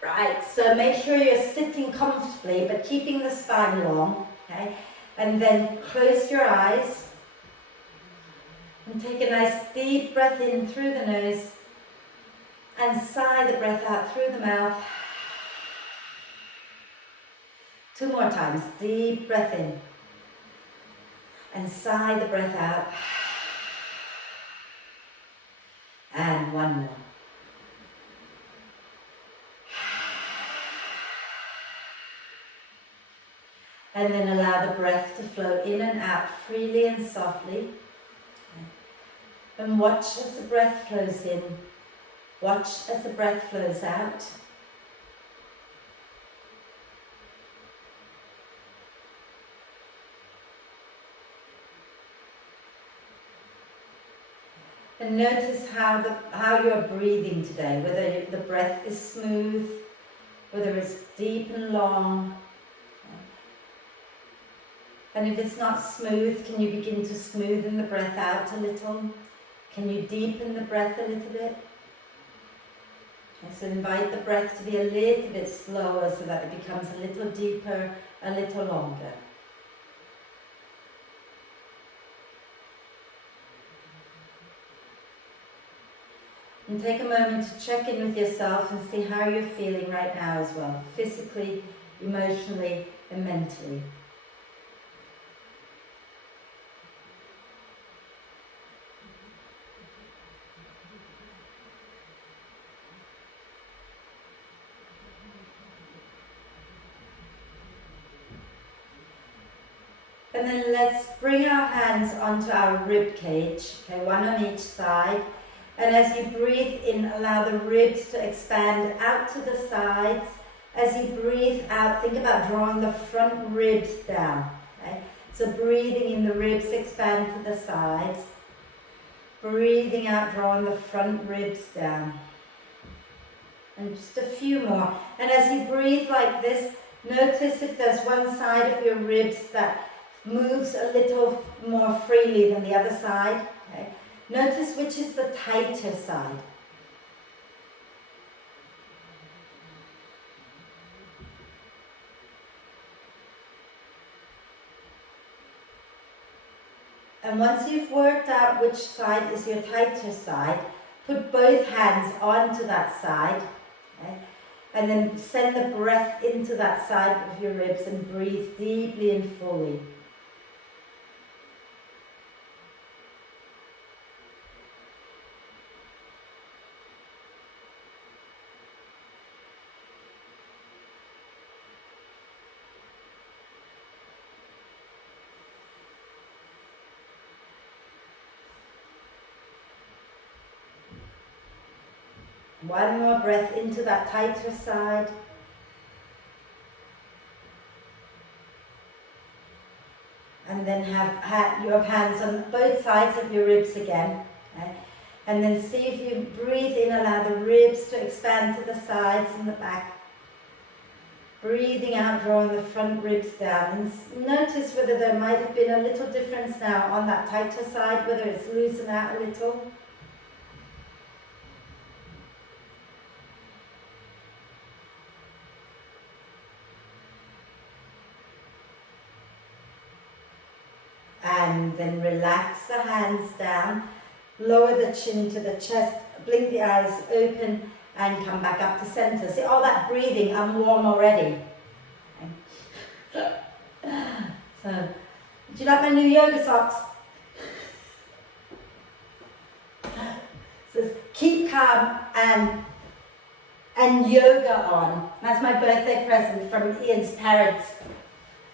Right, so make sure you're sitting comfortably but keeping the spine long, okay? And then close your eyes and take a nice deep breath in through the nose and sigh the breath out through the mouth. 2 more times, deep breath in and sigh the breath out. And 1 more. And then allow the breath to flow in and out freely and softly. And watch as the breath flows in. Watch as the breath flows out. And notice how you're breathing today, whether the breath is smooth, whether it's deep and long. And if it's not smooth, can you begin to smoothen the breath out a little? Can you deepen the breath a little bit? So invite the breath to be a little bit slower so that it becomes a little deeper, a little longer. And take a moment to check in with yourself and see how you're feeling right now as well, physically, emotionally, and mentally. And then let's bring our hands onto our rib cage, okay, one on each side. And as you breathe in, allow the ribs to expand out to the sides. As you breathe out, think about drawing the front ribs down, okay? So breathing in, the ribs expand to the sides. Breathing out, drawing the front ribs down. And just a few more. And as you breathe like this, notice if there's one side of your ribs that moves a little more freely than the other side. Okay? Notice which is the tighter side. And once you've worked out which side is your tighter side, put both hands onto that side. Okay? And then send the breath into that side of your ribs and breathe deeply and fully. One more breath into that tighter side. And then have your hands on both sides of your ribs again. Okay? And then see if you breathe in, allow the ribs to expand to the sides and the back. Breathing out, drawing the front ribs down. And notice whether there might have been a little difference now on that tighter side, whether it's loosened out a little. And then relax the hands down, lower the chin to the chest, blink the eyes open and come back up to center. See all that breathing, I'm warm already. Okay. So, do you like my new yoga socks? It says keep calm and yoga on. That's my birthday present from Ian's parents,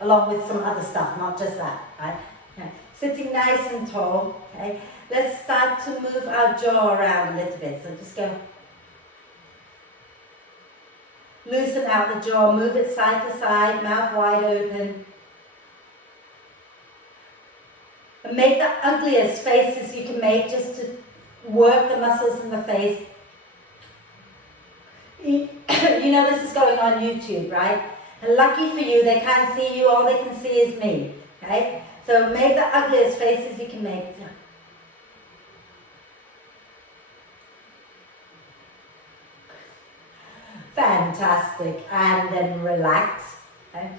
along with some other stuff, not just that, right? Okay. Sitting nice and tall, okay? Let's start to move our jaw around a little bit. So just go. Loosen out the jaw, move it side to side, mouth wide open. And make the ugliest faces you can make just to work the muscles in the face. You know this is going on YouTube, right? And lucky for you, they can't see you, all they can see is me, okay? So make the ugliest faces you can make. Fantastic. And then relax. Okay.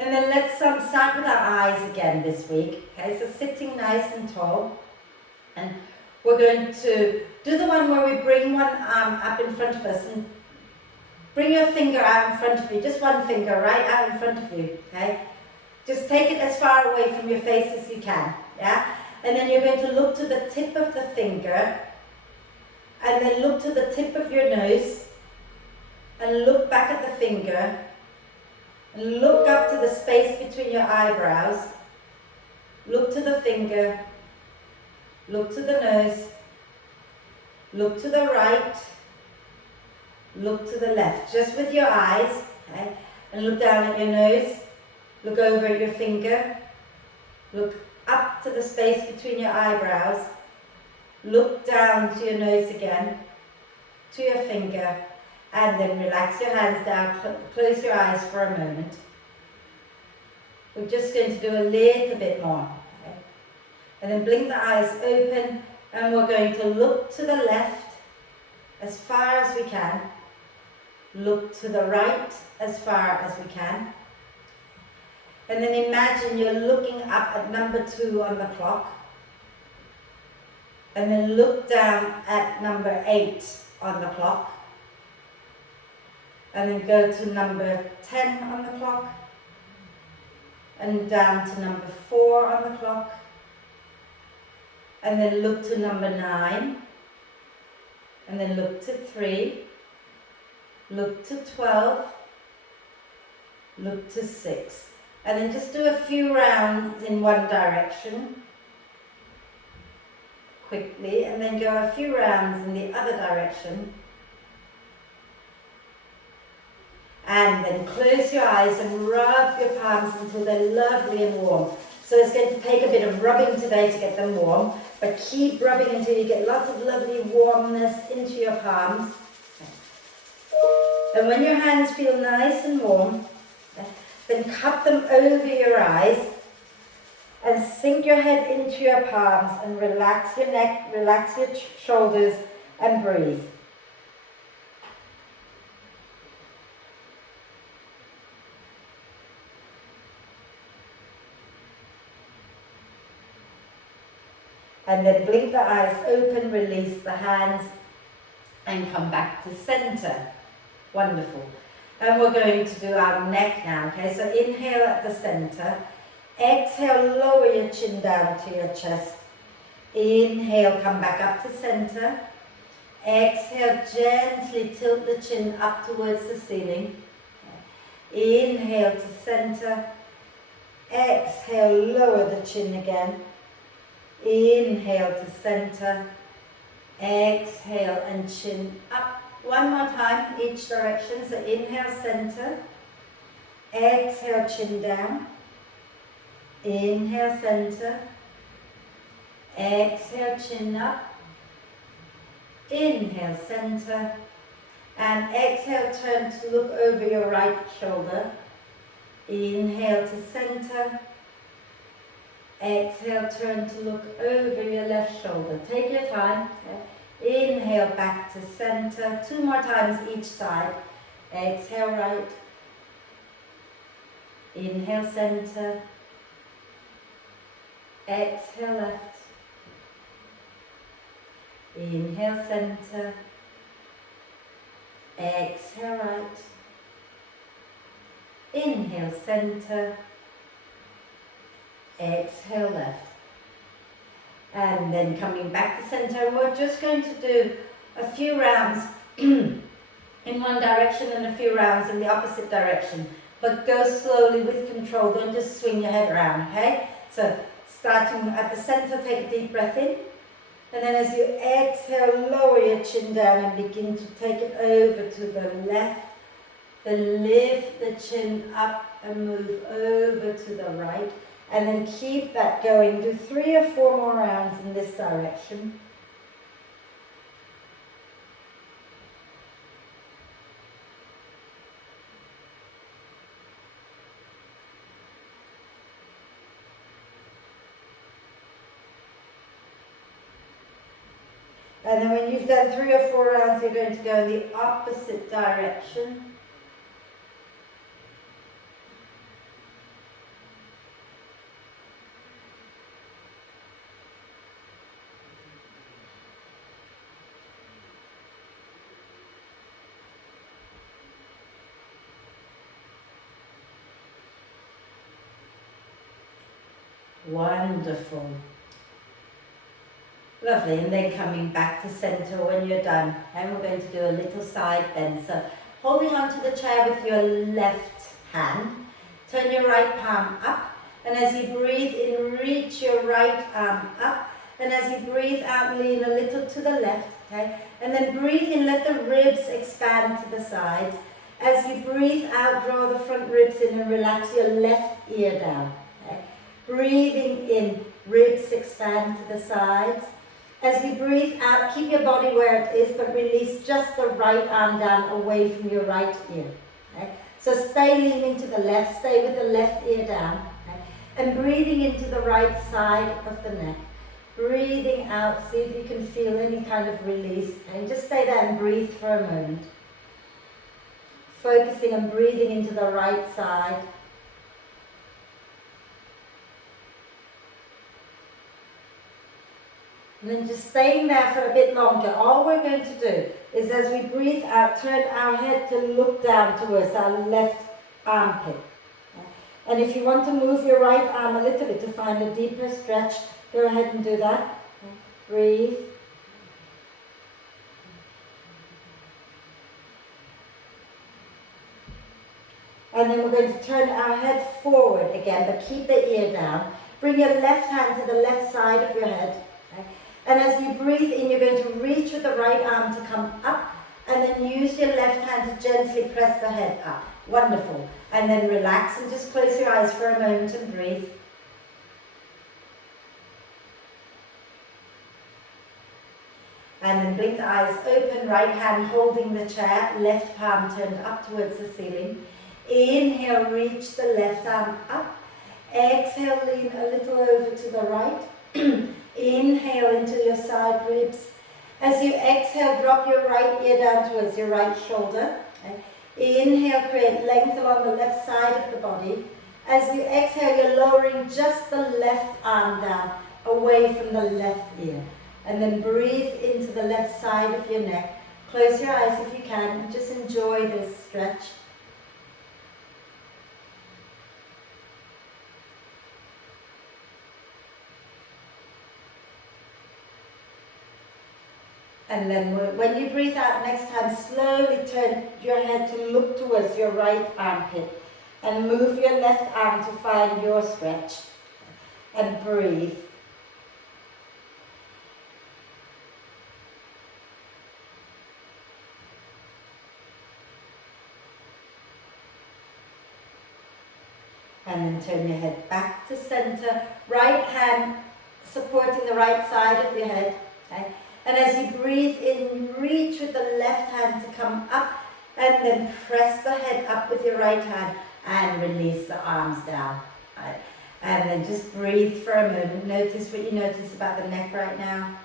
And then let's start with our eyes again this week. Okay, so sitting nice and tall. And we're going to do the one where we bring one arm up in front of us and bring your finger out in front of you. Just one finger right out in front of you. Okay. Just take it as far away from your face as you can. Yeah. And then you're going to look to the tip of the finger. And then look to the tip of your nose. And look back at the finger. And look up to the space between your eyebrows. Look to the finger. Look to the nose. Look to the right. Look to the left. Just with your eyes. Okay? And look down at your nose. Look over at your finger. Look up to the space between your eyebrows. Look down to your nose again. To your finger. And then relax your hands down, close your eyes for a moment. We're just going to do a little bit more. Okay? And then blink the eyes open and we're going to look to the left as far as we can. Look to the right as far as we can. And then imagine you're looking up at number 2 on the clock. And then look down at number 8 on the clock. And then go to number 10 on the clock. And down to number 4 on the clock. And then look to number 9. And then look to 3. Look to 12. Look to 6. And then just do a few rounds in one direction. Quickly. And then go a few rounds in the other direction. And then close your eyes and rub your palms until they're lovely and warm. So it's going to take a bit of rubbing today to get them warm, but keep rubbing until you get lots of lovely warmness into your palms. And when your hands feel nice and warm, then cup them over your eyes and sink your head into your palms and relax your neck, relax your shoulders and breathe. And then blink the eyes open, release the hands, and come back to center. Wonderful. And we're going to do our neck now, okay? So inhale at the center. Exhale, lower your chin down to your chest. Inhale, come back up to center. Exhale, gently tilt the chin up towards the ceiling. Inhale to center. Exhale, lower the chin again. Inhale to center. Exhale and chin up. One more time, each direction. So inhale, center. Exhale, chin down. Inhale, center. Exhale, chin up. Inhale, center. And exhale, turn to look over your right shoulder. Inhale to center. Exhale, turn to look over your left shoulder. Take your time. Inhale back to center. 2 more times each side. Exhale right. Inhale center. Exhale left. Inhale center. Exhale right. Inhale center. Exhale left. And then coming back to center, we're just going to do a few rounds in one direction and a few rounds in the opposite direction. But go slowly with control, don't just swing your head around, okay? So starting at the center, take a deep breath in. And then as you exhale, lower your chin down and begin to take it over to the left. Then lift the chin up and move over to the right. And then keep that going. Do 3 or 4 more rounds in this direction. And then when you've done 3 or 4 rounds, you're going to go in the opposite direction. Wonderful. Lovely, and then coming back to center when you're done. And we're going to do a little side bend. So holding onto the chair with your left hand, turn your right palm up, and as you breathe in, reach your right arm up, and as you breathe out, lean a little to the left, okay? And then breathe in, let the ribs expand to the sides. As you breathe out, draw the front ribs in and relax your left ear down, okay? Breathing in, ribs expand to the sides. As you breathe out, keep your body where it is, but release just the right arm down away from your right ear. Okay? So stay leaning to the left, stay with the left ear down. Okay? And breathing into the right side of the neck. Breathing out, see if you can feel any kind of release. And just stay there and breathe for a moment. Focusing on breathing into the right side. And then just staying there for a bit longer. All we're going to do is as we breathe out, turn our head to look down towards our left armpit. And if you want to move your right arm a little bit to find a deeper stretch, go ahead and do that. Breathe. And then we're going to turn our head forward again, but keep the ear down. Bring your left hand to the left side of your head. And as you breathe in, you're going to reach with the right arm to come up, and then use your left hand to gently press the head up. Wonderful. And then relax and just close your eyes for a moment and breathe. And then blink the eyes open, right hand holding the chair, left palm turned up towards the ceiling. Inhale, reach the left arm up. Exhale, lean a little over to the right. Inhale into your side ribs. As you exhale, drop your right ear down towards your right shoulder. Okay. Inhale, create length along the left side of the body. As you exhale, you're lowering just the left arm down, away from the left ear. And then breathe into the left side of your neck. Close your eyes if you can, and just enjoy this stretch. And then when you breathe out next time, slowly turn your head to look towards your right armpit. And move your left arm to find your stretch. And breathe. And then turn your head back to center. Right hand supporting the right side of your head. Okay? And as you breathe in, reach with the left hand to come up, and then press the head up with your right hand and release the arms down. Right. And then just breathe for a moment. Notice what you notice about the neck right now.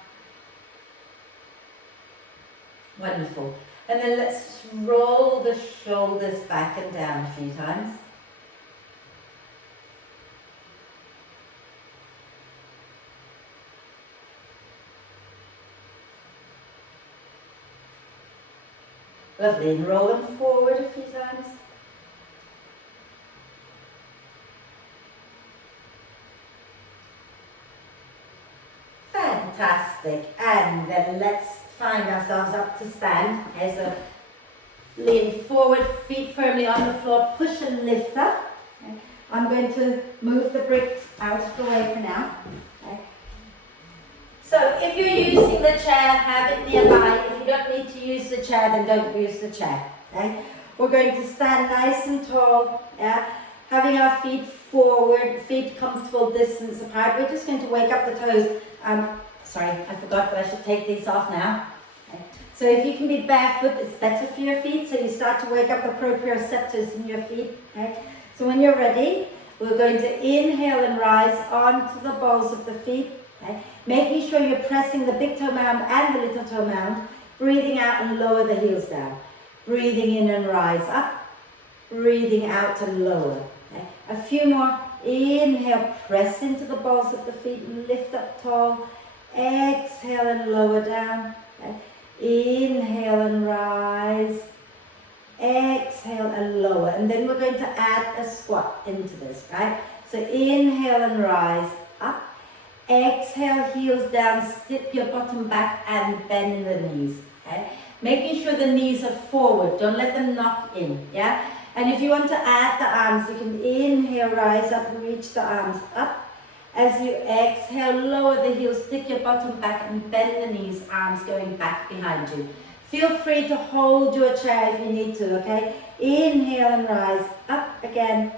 Wonderful. And then let's roll the shoulders back and down a few times. Lovely, and roll them forward a few times. Fantastic, and then let's find ourselves up to stand. Okay, so lean forward, feet firmly on the floor, push and lift up. Okay. I'm going to move the bricks out of the way for now. Okay. So if you're using the chair, have it nearby. If you don't need to use the chair, then don't use the chair. Okay? We're going to stand nice and tall, yeah? Having our feet forward, feet comfortable distance apart. We're just going to wake up the toes. Sorry, I forgot that I should take these off now. Okay. So if you can be barefoot, it's better for your feet. So you start to wake up the proprioceptors in your feet. Okay? So when you're ready, we're going to inhale and rise onto the balls of the feet. Okay? Making sure you're pressing the big toe mound and the little toe mound. Breathing out and lower the heels down. Breathing in and rise up. Breathing out and lower. Okay? A few more. Inhale, press into the balls of the feet and lift up tall. Exhale and lower down. Okay? Inhale and rise. Exhale and lower. And then we're going to add a squat into this, right? So inhale and rise up. Exhale, heels down, step your bottom back and bend the knees. Okay? Making sure the knees are forward. Don't let them knock in. Yeah? And if you want to add the arms, you can inhale, rise up, reach the arms up. As you exhale, lower the heels, stick your bottom back and bend the knees, arms going back behind you. Feel free to hold your chair if you need to, okay? Inhale and rise up again.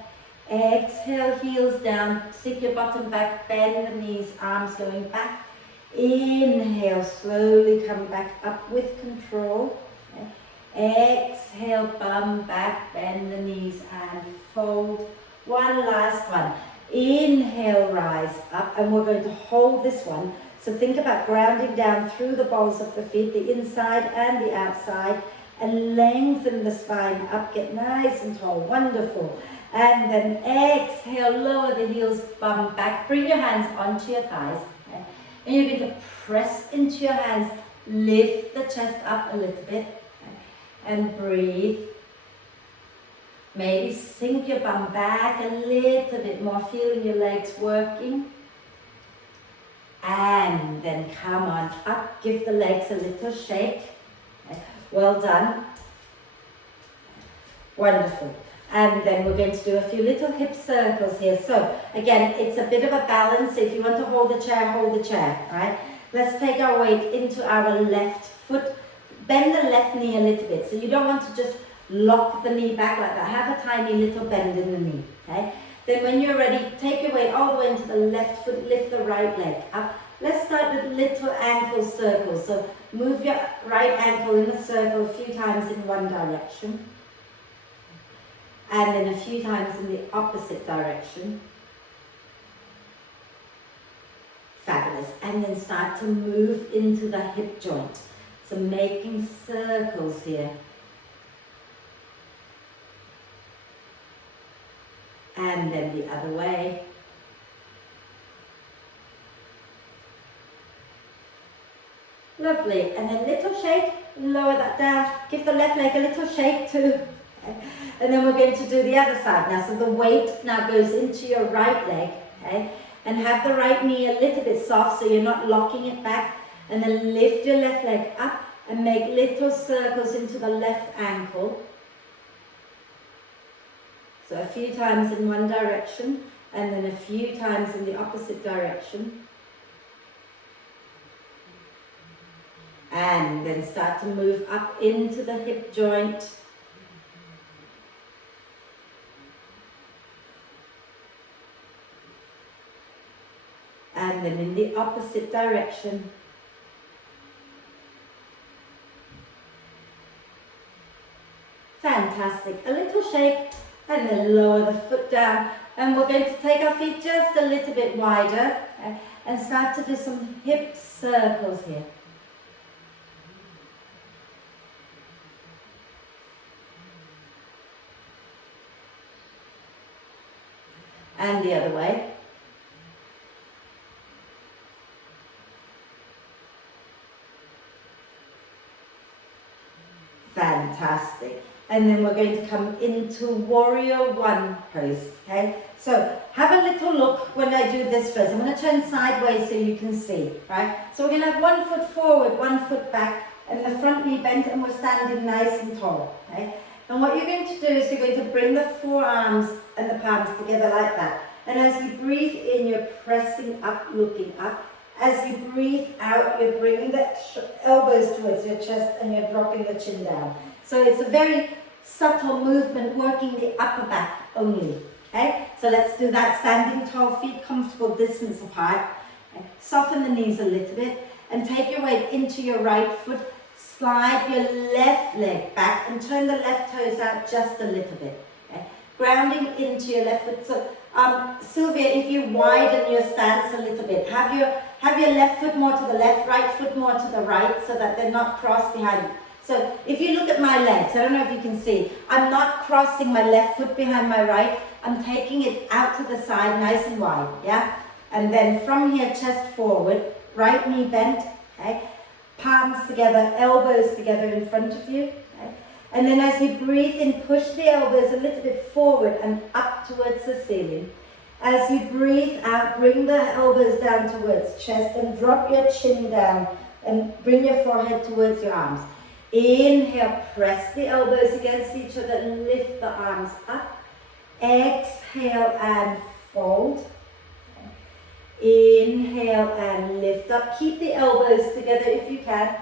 Exhale, heels down, stick your bottom back, bend the knees, arms going back. Inhale, slowly come back up with control. Okay? Exhale, bum back, bend the knees and fold. One last one. Inhale, rise up, and we're going to hold this one. So think about grounding down through the balls of the feet, the inside and the outside, and lengthen the spine up, get nice and tall, wonderful. And then exhale, lower the heels, bum back, bring your hands onto your thighs. Okay? And you're going to press into your hands, lift the chest up a little bit, okay? And breathe. Maybe sink your bum back a little bit more, feeling your legs working. And then come on up, give the legs a little shake. Okay. Well done. Wonderful. And then we're going to do a few little hip circles here. So again, it's a bit of a balance. If you want to hold the chair, hold the chair, right? Let's take our weight into our left foot. Bend the left knee a little bit. So you don't want to just lock the knee back like that. Have a tiny little bend in the knee, okay? Then when you're ready, take your weight all the way into the left foot, lift the right leg up. Let's start with little ankle circles. So move your right ankle in a circle a few times in one direction. And then a few times in the opposite direction. Fabulous. And then start to move into the hip joint. So making circles here. And then the other way. Lovely. And then little shake, lower that down. Give the left leg a little shake too. Okay. And then we're going to do the other side now. So the weight now goes into your right leg. Okay. And have the right knee a little bit soft so you're not locking it back. And then lift your left leg up and make little circles into the left ankle. So a few times in one direction and then a few times in the opposite direction. And then start to move up into the hip joint. And then in the opposite direction. Fantastic. A little shake. And then lower the foot down. And we're going to take our feet just a little bit wider, okay, and start to do some hip circles here. And the other way. Fantastic. And then we're going to come into warrior one pose, okay? So have a little look when I do this first. I'm going to turn sideways so you can see, right? So we're going to have 1 foot forward, 1 foot back, and the front knee bent, and we're standing nice and tall, okay? And what you're going to do is you're going to bring the forearms and the palms together like that. And as you breathe in, you're pressing up, looking up. As you breathe out, you're bringing the elbows towards your chest and you're dropping the chin down. So it's a very subtle movement, working the upper back only. Okay? So let's do that. Standing tall, feet comfortable distance apart. Okay? Soften the knees a little bit and take your weight into your right foot. Slide your left leg back and turn the left toes out just a little bit. Okay? grounding into your left foot. So Sylvia, if you widen your stance a little bit, have your left foot more to the left, right foot more to the right, so that they're not crossed behind you. So if you look at my legs, I don't know if you can see, I'm not crossing my left foot behind my right, I'm taking it out to the side nice and wide, yeah? And then from here, chest forward, right knee bent, okay? Palms together, elbows together in front of you, okay? And then as you breathe in, push the elbows a little bit forward and up towards the ceiling. As you breathe out, bring the elbows down towards chest and drop your chin down and bring your forehead towards your arms. Inhale, press the elbows against each other and lift the arms up. Exhale and fold. Inhale and lift up. Keep the elbows together if you can.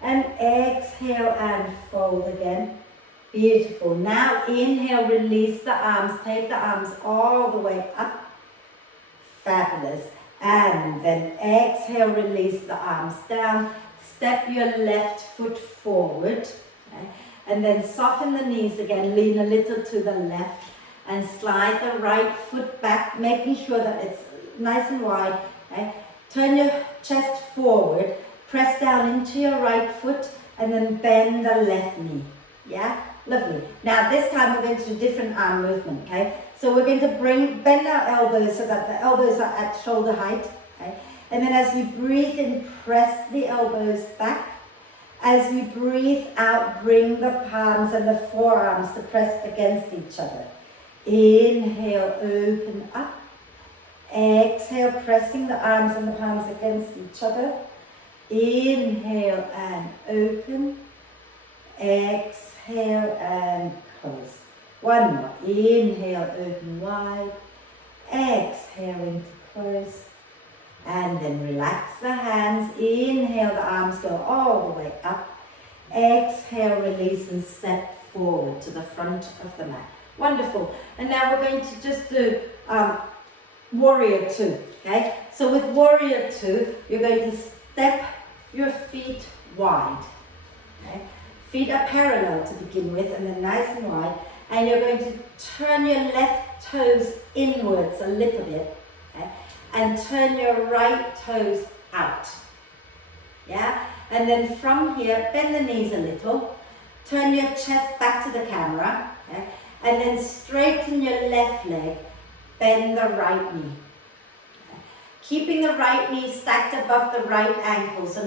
And exhale and fold again. Beautiful. Now inhale, release the arms. Take the arms all the way up. Fabulous. And then exhale, release the arms down. Step your left foot forward, okay? And then soften the knees again, lean a little to the left and slide the right foot back, making sure that it's nice and wide, okay? Turn your chest forward, press down into your right foot and then bend the left knee, yeah? Lovely. Now this time we're going to do different arm movement, okay? So we're going to bend our elbows so that the elbows are at shoulder height, okay? And then as you breathe in, press the elbows back. As you breathe out, bring the palms and the forearms to press against each other. Inhale, open up. Exhale, pressing the arms and the palms against each other. Inhale and open. Exhale and close. One more. Inhale, open wide. Exhaling to close. And then relax the hands. Inhale, the arms go all the way up. Exhale, release and step forward to the front of the mat. Wonderful. And now we're going to just do warrior two. Okay? So with warrior two, you're going to step your feet wide. Okay? Feet are parallel to begin with and then nice and wide. And you're going to turn your left toes inwards a little bit. Okay? And turn your right toes out. Yeah? And then from here, bend the knees a little. Turn your chest back to the camera. Okay? And then straighten your left leg. Bend the right knee. Okay? Keeping the right knee stacked above the right ankle. So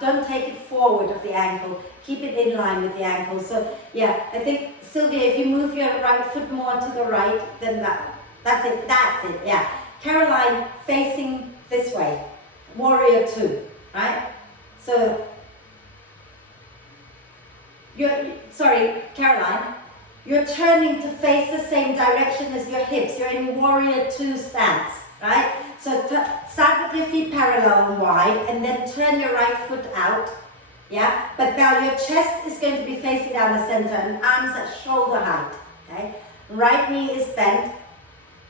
don't take it forward of the ankle. Keep it in line with the ankle. So yeah, I think, Sylvia, if you move your right foot more to the right, then that's it, yeah. Caroline facing this way, warrior two, right? So, Caroline, you're turning to face the same direction as your hips. You're in warrior two stance, right? So start with your feet parallel and wide and then turn your right foot out, yeah? But now your chest is going to be facing down the center and arms at shoulder height, okay? Right knee is bent,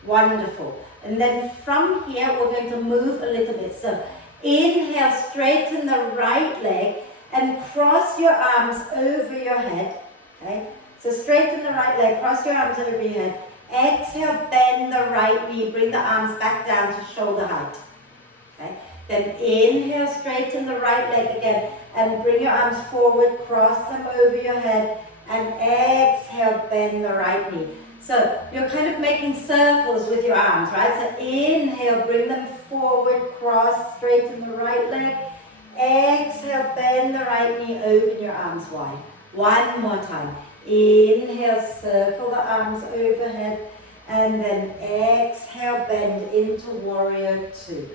wonderful. And then from here, we're going to move a little bit. So inhale, straighten the right leg and cross your arms over your head. Okay? So straighten the right leg, cross your arms over your head. Exhale, bend the right knee, bring the arms back down to shoulder height. Okay? Then inhale, straighten the right leg again and bring your arms forward, cross them over your head and exhale, bend the right knee. So you're kind of making circles with your arms, right? So inhale, bring them forward, cross, straighten the right leg. Exhale, bend the right knee, open your arms wide. One more time. Inhale, circle the arms overhead. And then exhale, bend into warrior two.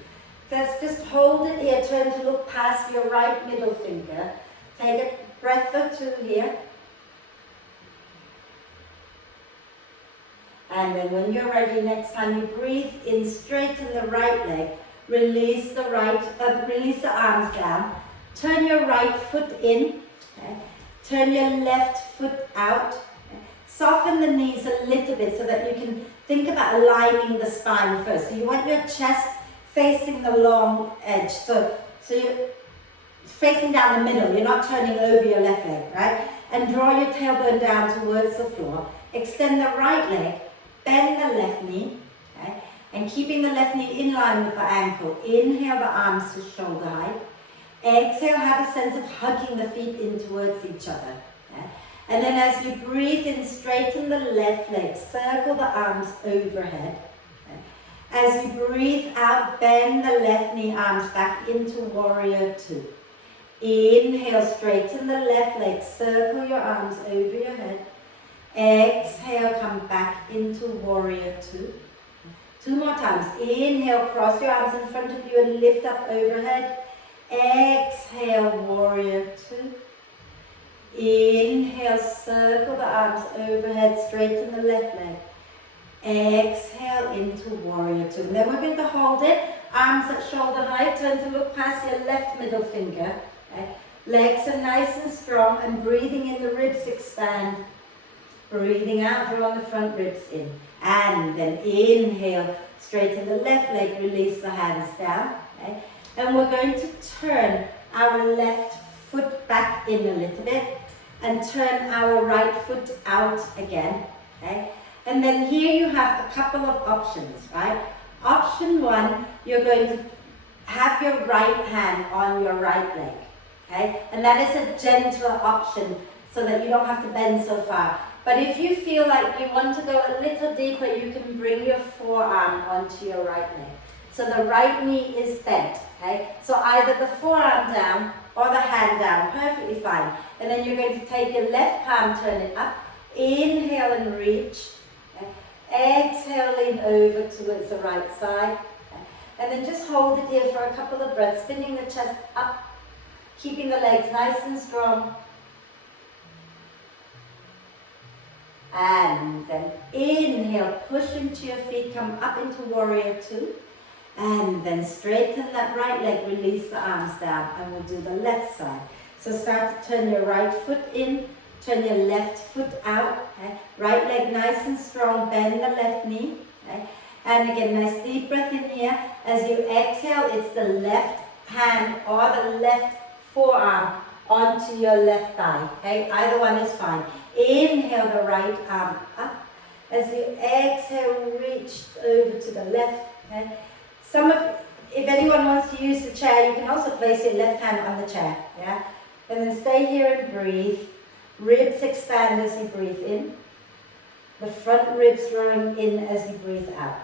Let's just hold it here, turn to look past your right middle finger. Take a breath or two here. And then when you're ready, next time you breathe in, straighten the right leg, release the arms down, turn your right foot in, okay? Turn your left foot out, okay? Soften the knees a little bit so that you can think about aligning the spine first. So you want your chest facing the long edge, so you're facing down the middle, you're not turning over your left leg, right? and draw your tailbone down towards the floor. Extend the right leg, bend the left knee, okay? And keeping the left knee in line with the ankle. Inhale the arms to shoulder height. Exhale, have a sense of hugging the feet in towards each other. Okay? And then as you breathe in, straighten the left leg, circle the arms overhead. Okay? As you breathe out, bend the left knee, arms back into warrior two. Inhale, straighten the left leg, circle your arms over your head. Exhale, come back into warrior two. Two more times. Inhale, cross your arms in front of you and lift up overhead. Exhale, warrior two. Inhale, circle the arms overhead, straighten the left leg. Exhale into warrior two. And then we're going to hold it. Arms at shoulder height, turn to look past your left middle finger. Okay. Legs are nice and strong, and breathing in, the ribs expand. Breathing out, draw the front ribs in. And then inhale, straighten the left leg, release the hands down. Okay. And we're going to turn our left foot back in a little bit and turn our right foot out again. Okay. And then here you have a couple of options, right? Option one, you're going to have your right hand on your right leg. Okay. And that is a gentler option so that you don't have to bend so far. But if you feel like you want to go a little deeper, you can bring your forearm onto your right leg. So the right knee is bent, okay? So either the forearm down or the hand down, perfectly fine. And then you're going to take your left palm, turn it up, inhale and reach. Okay? Exhale, lean over towards the right side. Okay? And then just hold it here for a couple of breaths, spinning the chest up, keeping the legs nice and strong. And then inhale, push into your feet, come up into warrior two. And then straighten that right leg, release the arms down, and we'll do the left side. So start to turn your right foot in, turn your left foot out. Okay? Right leg nice and strong, bend the left knee. Okay? And again, nice deep breath in here. As you exhale, it's the left hand or the left forearm onto your left thigh. Okay? Either one is fine. Inhale the right arm up. As you exhale, reach over to the left. Okay? If anyone wants to use the chair, you can also place your left hand on the chair. Yeah? And then stay here and breathe. Ribs expand as you breathe in. The front ribs drawing in as you breathe out.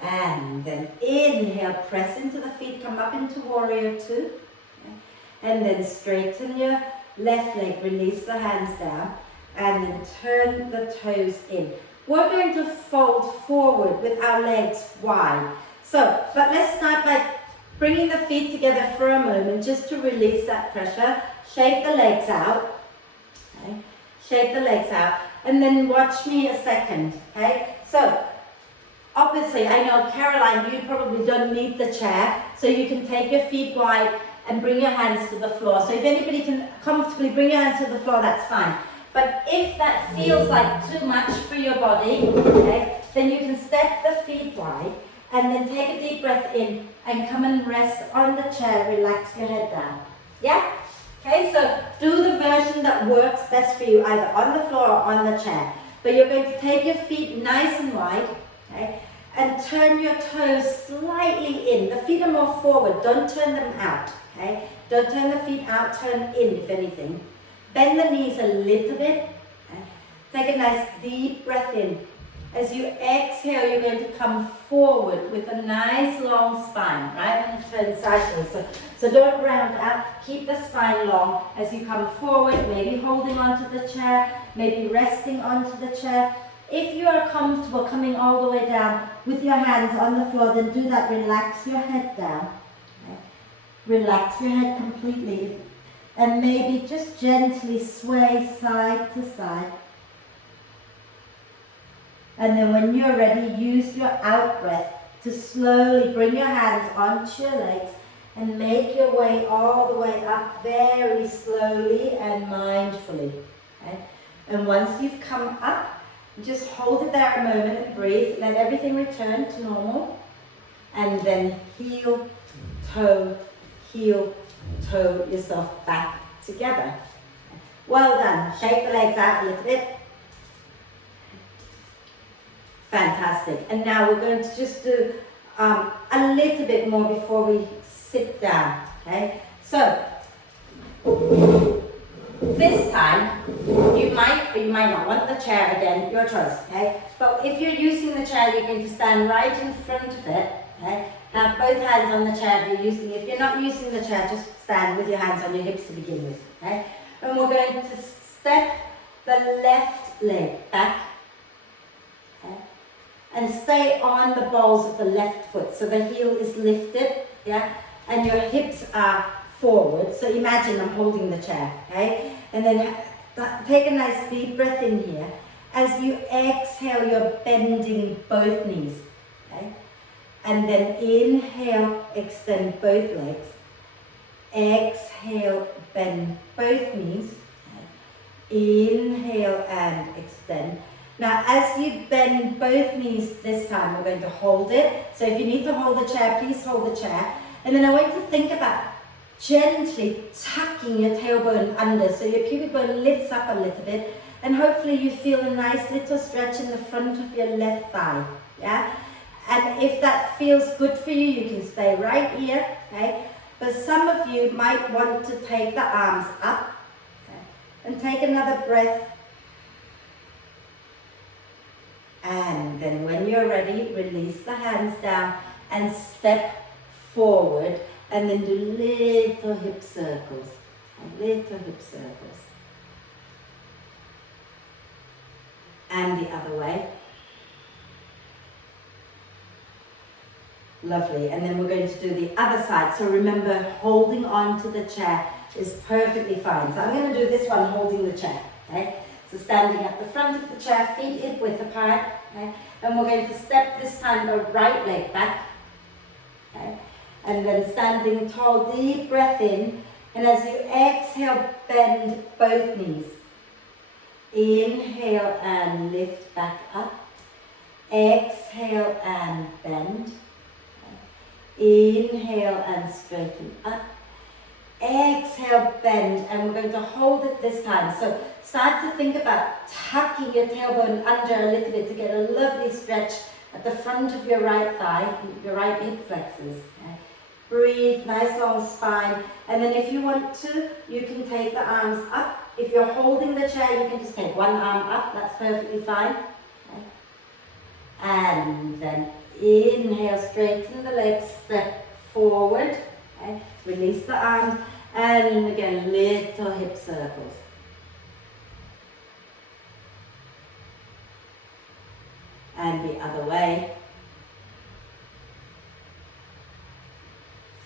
And then inhale, press into the feet, come up into warrior two. Okay? And then straighten your left leg, release the hands down, and then turn the toes in. We're going to fold forward with our legs wide. But let's start by bringing the feet together for a moment just to release that pressure. Shake the legs out. Okay? Shake the legs out. And then watch me a second. Okay? So, obviously, I know, Caroline, you probably don't need the chair, so you can take your feet wide and bring your hands to the floor. So if anybody can comfortably bring your hands to the floor, that's fine. But if that feels like too much for your body, okay, then you can step the feet wide and then take a deep breath in and come and rest on the chair, relax your head down. Yeah? Okay, so do the version that works best for you, either on the floor or on the chair. But you're going to take your feet nice and wide, okay, and turn your toes slightly in. The feet are more forward, don't turn them out. Okay? Don't turn the feet out, turn in if anything. Bend the knees a little bit. Okay? Take a nice deep breath in. As you exhale, you're going to come forward with a nice long spine, right? And turn sideways. So don't round out. Keep the spine long as you come forward, maybe holding onto the chair, maybe resting onto the chair. If you are comfortable coming all the way down with your hands on the floor, then do that. Relax your head down. Relax your head completely and maybe just gently sway side to side. And then when you're ready, use your out breath to slowly bring your hands onto your legs and make your way all the way up very slowly and mindfully. Okay? And once you've come up, just hold it there a moment and breathe. Let everything return to normal. And then heel, toe, heel, toe yourself back together. Well done. Shake the legs out a little bit. Fantastic. And now we're going to just do a little bit more before we sit down. Okay. So this time you might or you might not want the chair again. Your choice. Okay. But if you're using the chair, you're going to stand right in front of it. Okay. Have both hands on the chair if you're using it. If you're not using the chair, just stand with your hands on your hips to begin with. Okay. And we're going to step the left leg back. Okay. And stay on the balls of the left foot. So the heel is lifted, yeah, and your hips are forward. So imagine I'm holding the chair, okay? And then take a nice deep breath in here. As you exhale, you're bending both knees, okay? And then inhale, extend both legs. Exhale, bend both knees. Inhale and extend. Now, as you bend both knees this time, we're going to hold it. So if you need to hold the chair, please hold the chair. And then I want you to think about gently tucking your tailbone under so your pubic bone lifts up a little bit. And hopefully you feel a nice little stretch in the front of your left thigh. Yeah? And if that feels good for you, you can stay right here. Okay? But some of you might want to take the arms up. Okay? And take another breath. And then when you're ready, release the hands down and step forward and then do little hip circles. Little hip circles. And the other way. Lovely. And then we're going to do the other side. So remember, holding on to the chair is perfectly fine. So I'm going to do this one holding the chair. Okay? So standing at the front of the chair, feet hip width apart, okay? And we're going to step this time the right leg back, okay? And then standing tall, deep breath in, and as you exhale, bend both knees. Inhale and lift back up. Exhale and bend. Inhale and straighten up. Exhale, bend, and we're going to hold it this time. So start to think about tucking your tailbone under a little bit to get a lovely stretch at the front of your right thigh, your right hip flexors. Okay? Breathe, nice long spine. And then if you want to, you can take the arms up. If you're holding the chair, you can just take one arm up. That's perfectly fine. Okay? And then inhale, straighten the legs, step forward. Okay? Release the arms. And again, little hip circles. And the other way.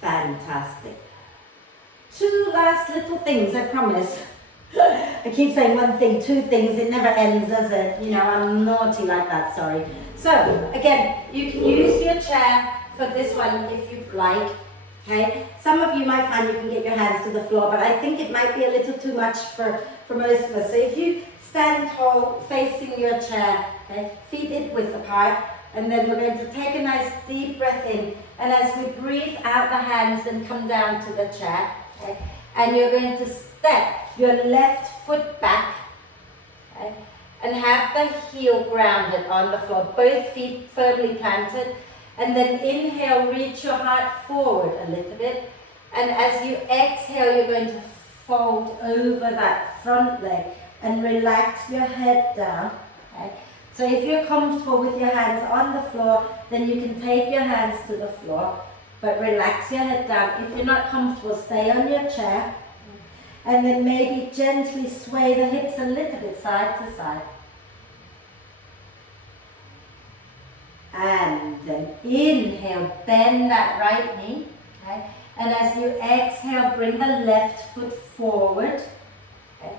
Fantastic. Two last little things, I promise. I keep saying one thing, two things, it never ends, does it? You know, I'm naughty like that, sorry. So, again, you can use your chair for this one if you'd like. Okay, some of you might find you can get your hands to the floor, but I think it might be a little too much for most of us. So if you stand tall, facing your chair, okay, feet hip width apart, and then we're going to take a nice deep breath in, and as we breathe out the hands and come down to the chair, okay, and you're going to step your left foot back, okay, and have the heel grounded on the floor, both feet firmly planted. And then inhale, reach your heart forward a little bit. And as you exhale, you're going to fold over that front leg and relax your head down. Okay? So if you're comfortable with your hands on the floor, then you can take your hands to the floor, but relax your head down. If you're not comfortable, stay on your chair. And then maybe gently sway the hips a little bit side to side. And then inhale, bend that right knee, okay? And as you exhale, bring the left foot forward, okay?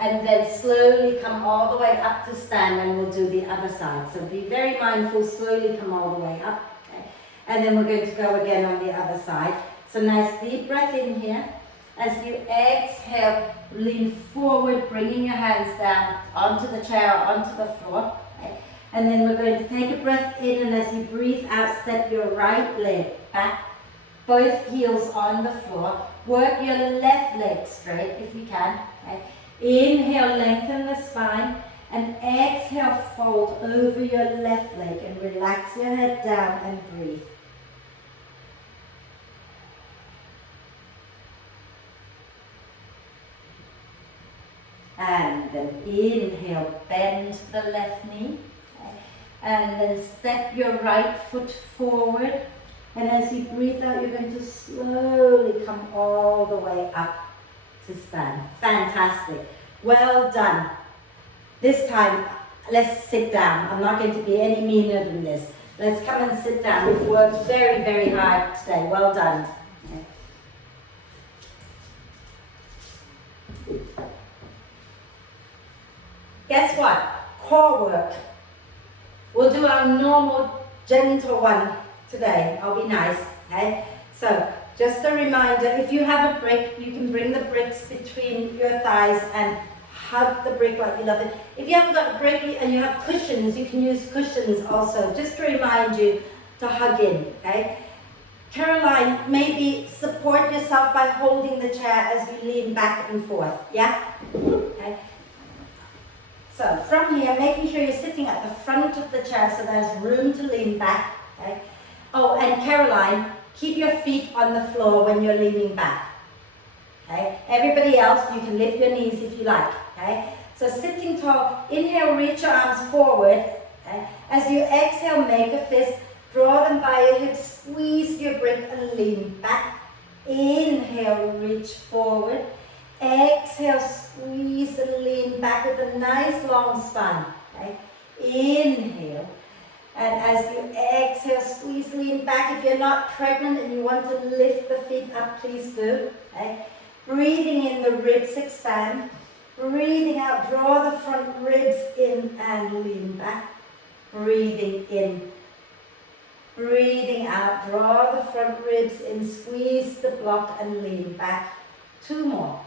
And then slowly come all the way up to stand, and we'll do the other side. So be very mindful, slowly come all the way up, okay? And then we're going to go again on the other side. So nice deep breath in here. As you exhale, lean forward, bringing your hands down onto the chair or onto the floor. And then we're going to take a breath in, and as you breathe out, step your right leg back, both heels on the floor, work your left leg straight if you can. Okay? Inhale, lengthen the spine, and exhale, fold over your left leg and relax your head down and breathe. And then inhale, bend the left knee. Okay? And then step your right foot forward. And as you breathe out, you're going to slowly come all the way up to stand. Fantastic. Well done. This time, let's sit down. I'm not going to be any meaner than this. Let's come and sit down. We've worked very, very hard today. Well done. Okay. Guess what? Core work. We'll do our normal, gentle one today. I'll be nice, okay? So, just a reminder, if you have a brick, you can bring the bricks between your thighs and hug the brick like you love it. If you haven't got a brick and you have cushions, you can use cushions also, just to remind you to hug in, okay? Caroline, maybe support yourself by holding the chair as you lean back and forth, yeah? Okay. So from here, making sure you're sitting at the front of the chair so there's room to lean back, okay? Oh, and Caroline, keep your feet on the floor when you're leaning back, okay? Everybody else, you can lift your knees if you like, okay? So sitting tall, inhale, reach your arms forward, okay? As you exhale, make a fist, draw them by your hips, squeeze your brick and lean back. Inhale, reach forward. Exhale, squeeze and lean back with a nice long spine, okay? Inhale. And as you exhale, squeeze, lean back. If you're not pregnant and you want to lift the feet up, please do. Okay? Breathing in, the ribs expand. Breathing out, draw the front ribs in and lean back. Breathing in. Breathing out, draw the front ribs in, squeeze the block and lean back. 2 more.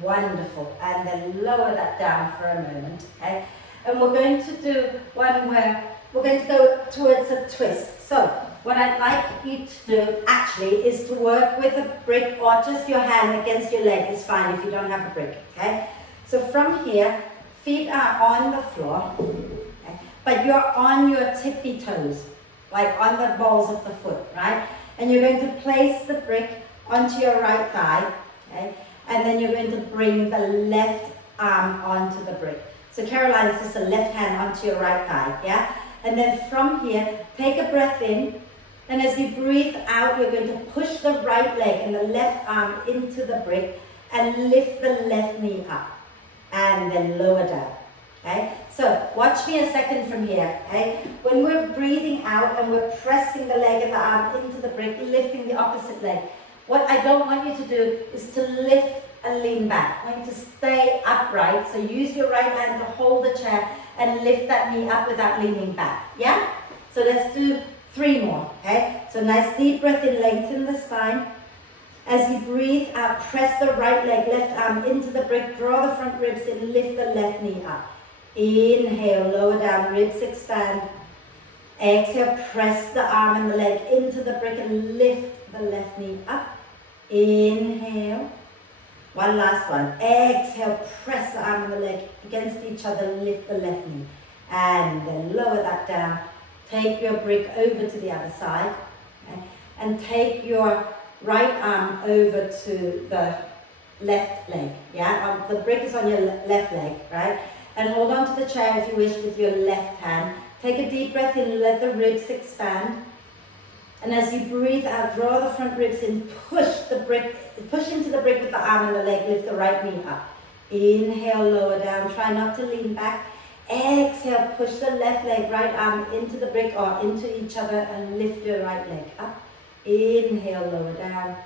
Wonderful. And then lower that down for a moment, okay? And we're going to do one where we're going to go towards a twist. So what I'd like you to do actually is to work with a brick or just your hand against your leg. It's fine if you don't have a brick, okay? So from here, feet are on the floor, okay? But you're on your tippy toes, like on the balls of the foot, right? And you're going to place the brick onto your right thigh, okay? And then you're going to bring the left arm onto the brick. So Caroline's just the left hand onto your right thigh, yeah? And then from here, take a breath in, and as you breathe out, you're going to push the right leg and the left arm into the brick and lift the left knee up, and then lower down, okay? So watch me a second from here, okay? When we're breathing out and we're pressing the leg and the arm into the brick, lifting the opposite leg, what I don't want you to do is to lift and lean back. I want you to stay upright. So use your right hand to hold the chair and lift that knee up without leaning back. Yeah? So let's do 3 more. Okay? So nice deep breath in, lengthen the spine. As you breathe out, press the right leg, left arm into the brick, draw the front ribs in, lift the left knee up. Inhale, lower down, ribs expand. Exhale, press the arm and the leg into the brick and lift the left knee up. Inhale. One last one. Exhale, press the arm and the leg against each other, lift the left knee. And then lower that down. Take your brick over to the other side. Okay? And take your right arm over to the left leg. Yeah? The brick is on your left leg, right? And hold on to the chair if you wish with your left hand. Take a deep breath in, let the ribs expand. And as you breathe out, draw the front ribs in, push into the brick with the arm and the leg, lift the right knee up. Inhale, lower down, try not to lean back. Exhale, push the left leg, right arm into the brick or into each other and lift your right leg up. Inhale, lower down.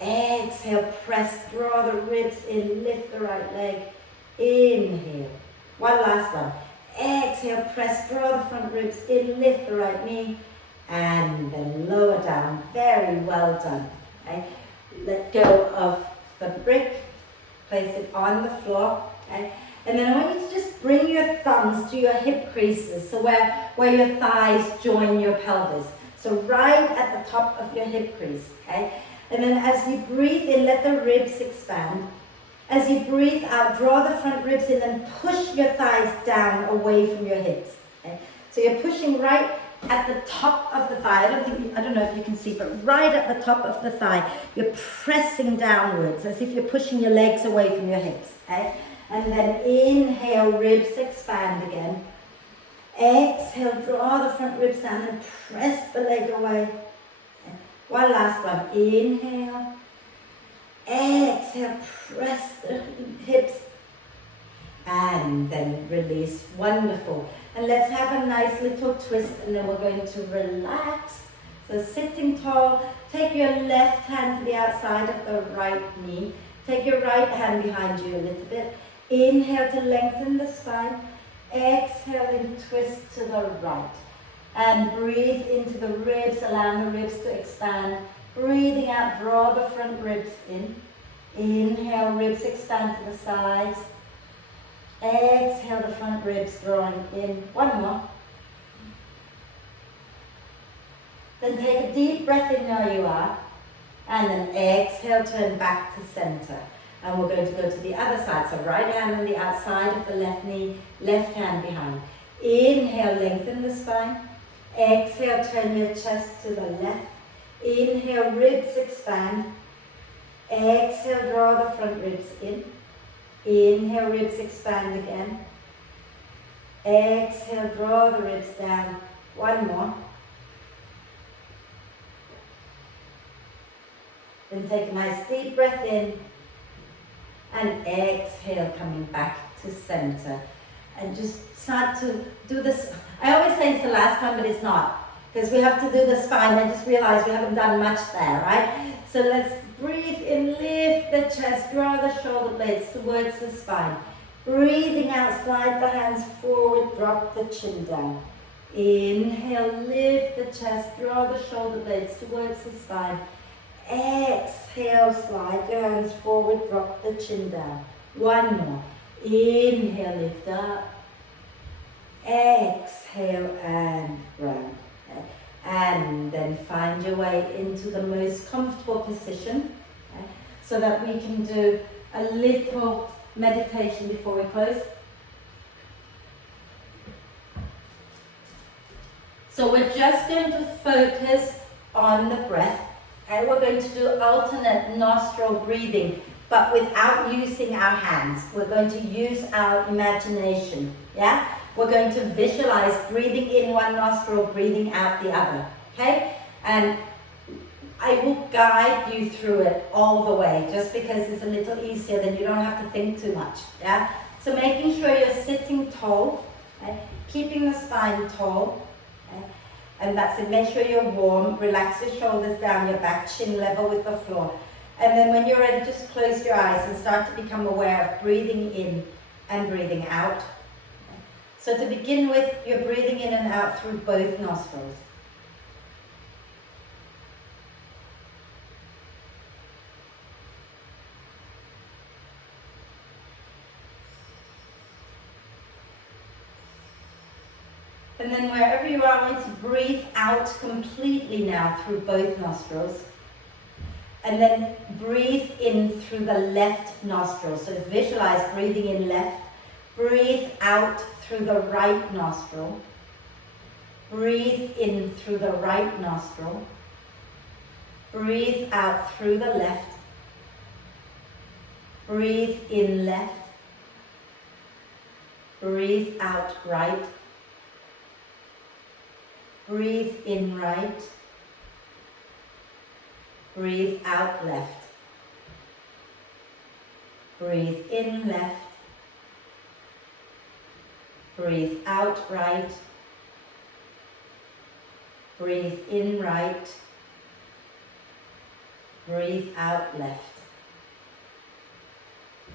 Exhale, press, draw the ribs in, lift the right leg. Inhale. One last one. Exhale, press, draw the front ribs in, lift the right knee. And then lower down. Very well done. Okay? Let go of the brick. Place it on the floor. Okay? And then I want you to just bring your thumbs to your hip creases, so where your thighs join your pelvis. So right at the top of your hip crease, okay? And then as you breathe in, let the ribs expand. As you breathe out, draw the front ribs in and push your thighs down away from your hips. Okay? So you're pushing right at the top of the thigh. I don't know if you can see, but right at the top of the thigh, you're pressing downwards as if you're pushing your legs away from your hips. Okay? And then inhale, ribs expand again. Exhale, draw the front ribs down and press the leg away. Okay? One last one. Inhale. Exhale, press the hips. And then release. Wonderful. And let's have a nice little twist, and then we're going to relax. So sitting tall, take your left hand to the outside of the right knee. Take your right hand behind you a little bit. Inhale to lengthen the spine. Exhale and twist to the right. And breathe into the ribs, allowing the ribs to expand. Breathing out, draw the front ribs in. Inhale, ribs expand to the sides. Exhale, the front ribs drawing in. One more. Then take a deep breath in where you are. And then exhale, turn back to center. And we're going to go to the other side. So right hand on the outside of the left knee, left hand behind. Inhale, lengthen the spine. Exhale, turn your chest to the left. Inhale, ribs expand. Exhale, draw the front ribs in. Inhale, ribs expand again. Exhale, draw the ribs down. One more. Then take a nice deep breath in. And exhale, coming back to center. And just start to do this. I always say it's the last time, but it's not. Because we have to do the spine. I just realized we haven't done much there, right? So let's breathe in, lift the chest, draw the shoulder blades towards the spine. Breathing out, slide the hands forward, drop the chin down. Inhale, lift the chest, draw the shoulder blades towards the spine. Exhale, slide your hands forward, drop the chin down. One more. Inhale, lift up. Exhale and round. And then find your way into the most comfortable position, okay, so that we can do a little meditation before we close. So we're just going to focus on the breath, and we're going to do alternate nostril breathing, but without using our hands. We're going to use our imagination, yeah? We're going to visualize breathing in one nostril, breathing out the other, okay? And I will guide you through it all the way, just because it's a little easier, then you don't have to think too much, yeah? So making sure you're sitting tall, okay? Keeping the spine tall, okay? And that's it, make sure you're warm, relax your shoulders down, your back chin level with the floor. And then when you're ready, just close your eyes and start to become aware of breathing in and breathing out. So to begin with, you're breathing in and out through both nostrils. And then wherever you are, I want you to breathe out completely now through both nostrils. And then breathe in through the left nostril. So visualize breathing in left. Breathe out through the right nostril. Breathe in through the right nostril. Breathe out through the left. Breathe in left. Breathe out right. Breathe in right. Breathe out left. Breathe in left. Breathe out right. Breathe in right. Breathe out left.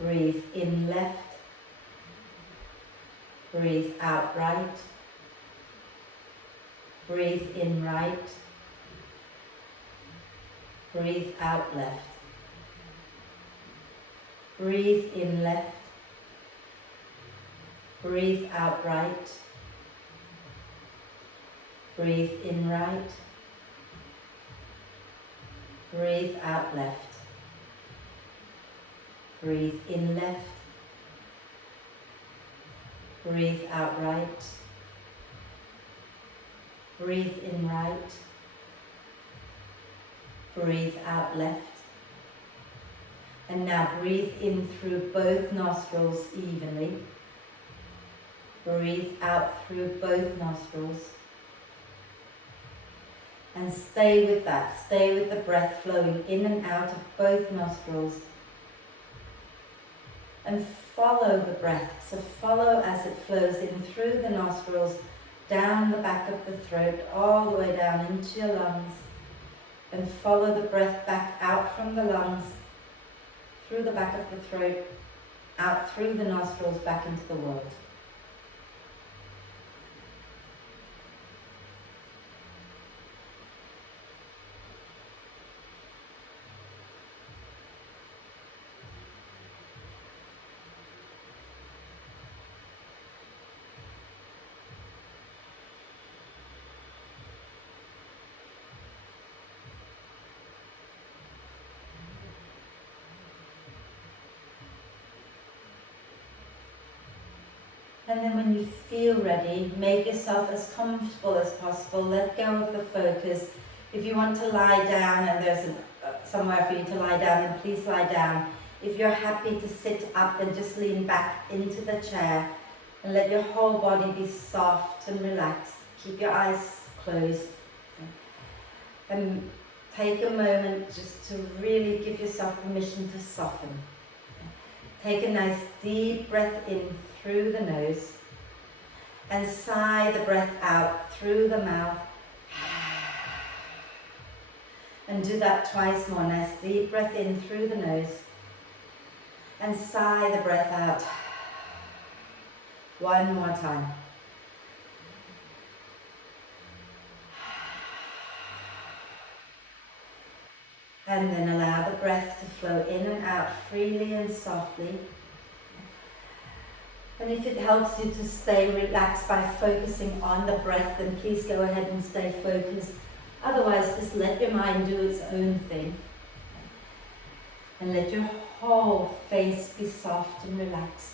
Breathe in left. Breathe out right. Breathe in right. Breathe out left. Breathe in left. Breathe out right. Breathe in right. Breathe out left. Breathe in left. Breathe out right. Breathe in right. Breathe out left. And now breathe in through both nostrils evenly. Breathe out through both nostrils. And stay with that. Stay with the breath flowing in and out of both nostrils. And follow the breath. So follow as it flows in through the nostrils, down the back of the throat, all the way down into your lungs. And follow the breath back out from the lungs, through the back of the throat, out through the nostrils, back into the world. And then when you feel ready, make yourself as comfortable as possible. Let go of the focus. If you want to lie down and there's somewhere for you to lie down, then please lie down. If you're happy to sit up, then just lean back into the chair and let your whole body be soft and relaxed. Keep your eyes closed. And take a moment just to really give yourself permission to soften. Take a nice deep breath in through the nose and sigh the breath out through the mouth. And do that twice more. Nice deep breath in through the nose and sigh the breath out. One more time. And then allow the breath to flow in and out freely and softly. And if it helps you to stay relaxed by focusing on the breath, then please go ahead and stay focused. Otherwise, just let your mind do its own thing. And let your whole face be soft and relaxed.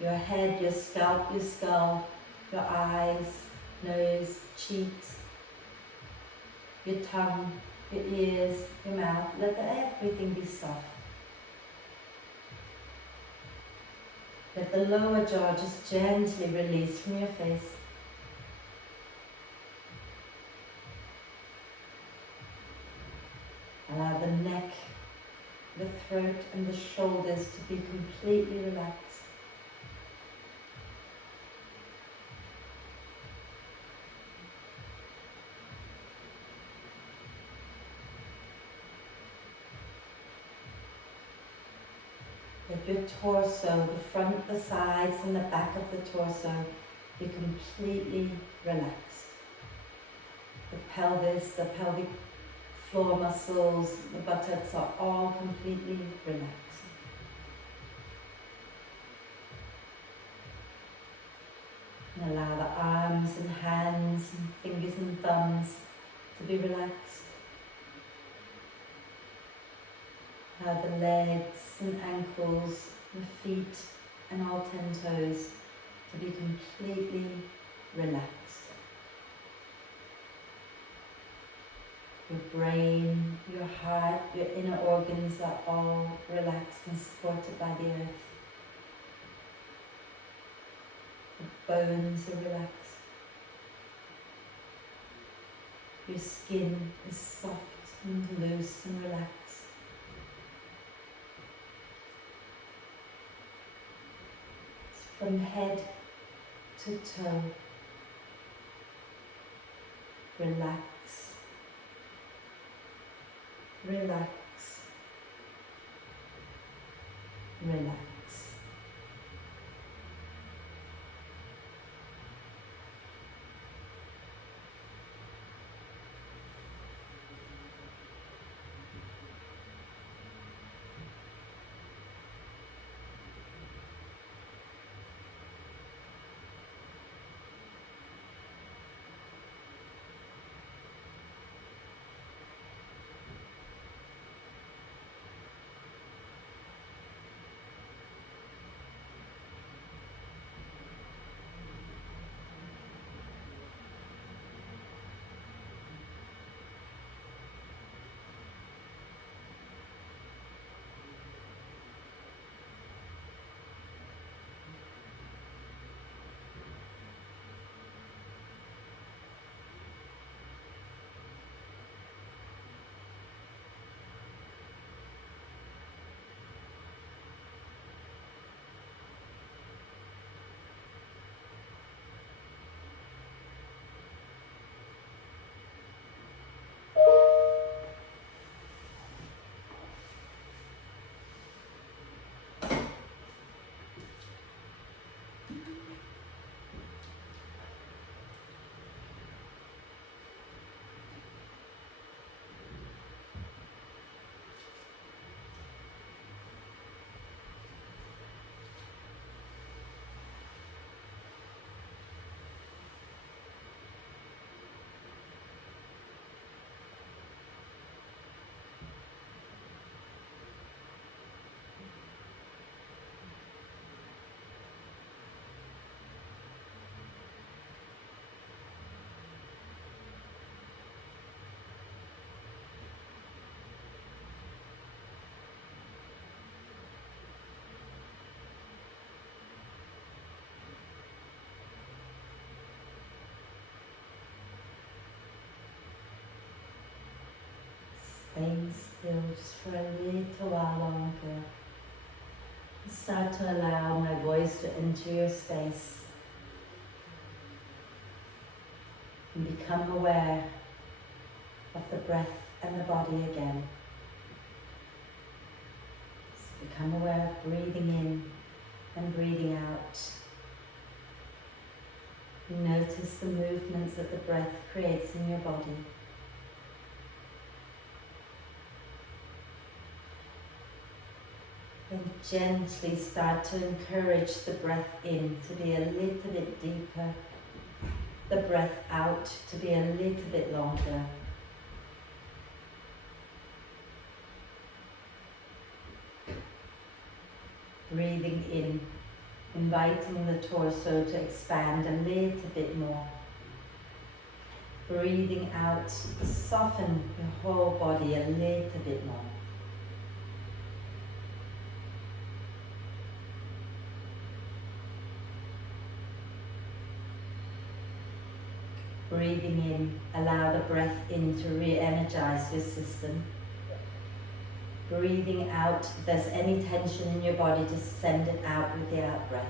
Your head, your scalp, your skull, your eyes, nose, cheeks, your tongue, your ears, your mouth. Let everything be soft. Let the lower jaw just gently release from your face. Allow the neck, the throat and the shoulders to be completely relaxed. Let your torso, the front, the sides and the back of the torso be completely relaxed. The pelvis, the pelvic floor muscles, the buttocks are all completely relaxed. And allow the arms and hands and fingers and thumbs to be relaxed. Allow the legs and ankles, the feet and all 10 toes to be completely relaxed. Your brain, your heart, your inner organs are all relaxed and supported by the earth. The bones are relaxed. Your skin is soft and loose and relaxed. From head to toe, relax, relax, relax. staying still just for a little while longer. Start to allow my voice to enter your space and become aware of the breath and the body again. So become aware of breathing in and breathing out. Notice the movements that the breath creates in your body. And gently start to encourage the breath in to be a little bit deeper, the breath out to be a little bit longer. Breathing in, inviting the torso to expand a little bit more. Breathing out, soften your whole body a little bit more. Breathing in, allow the breath in to re-energize your system. Breathing out, if there's any tension in your body, just send it out with the out breath.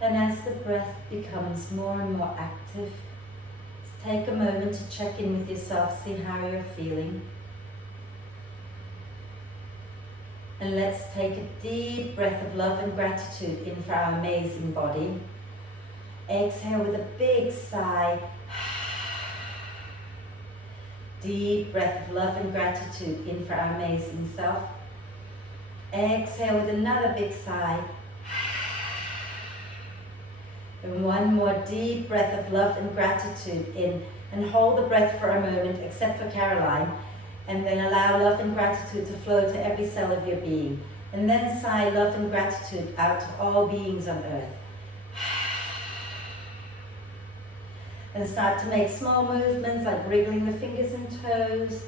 And as the breath becomes more and more active, take a moment to check in with yourself, see how you're feeling. And let's take a deep breath of love and gratitude in for our amazing body. Exhale with a big sigh. Deep breath of love and gratitude in for our amazing self. Exhale with another big sigh. And one more deep breath of love and gratitude in, and hold the breath for a moment, except for Caroline, and then allow love and gratitude to flow to every cell of your being. And then sigh love and gratitude out to all beings on earth. And start to make small movements like wriggling the fingers and toes,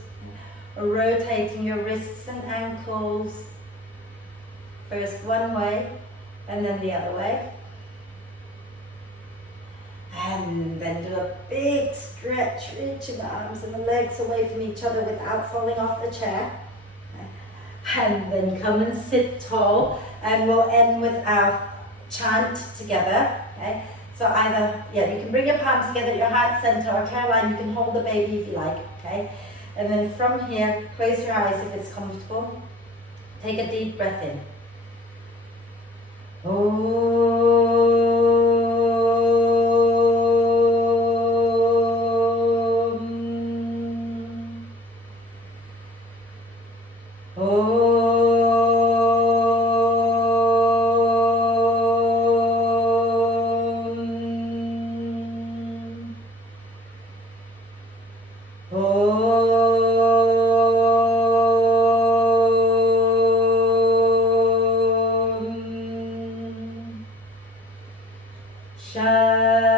or rotating your wrists and ankles. First one way, and then the other way. And then do a big stretch, reaching the arms and the legs away from each other without falling off the chair. And then come and sit tall, and we'll end with our chant together. Okay? So either, you can bring your palms together at your heart center, or Caroline, you can hold the baby if you like. Okay? And then from here, close your eyes if it's comfortable. Take a deep breath in.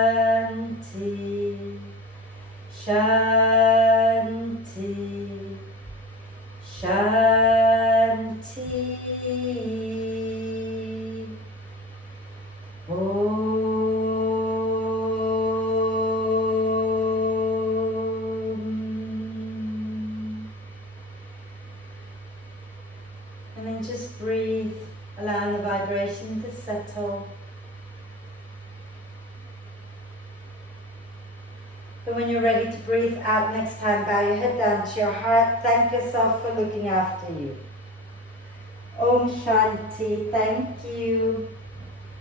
Shanti, Shanti, Shanti. And then just breathe, allowing the vibration to settle. And when you're ready to breathe out next time, bow your head down to your heart. Thank yourself for looking after you. Om Shanti, thank you.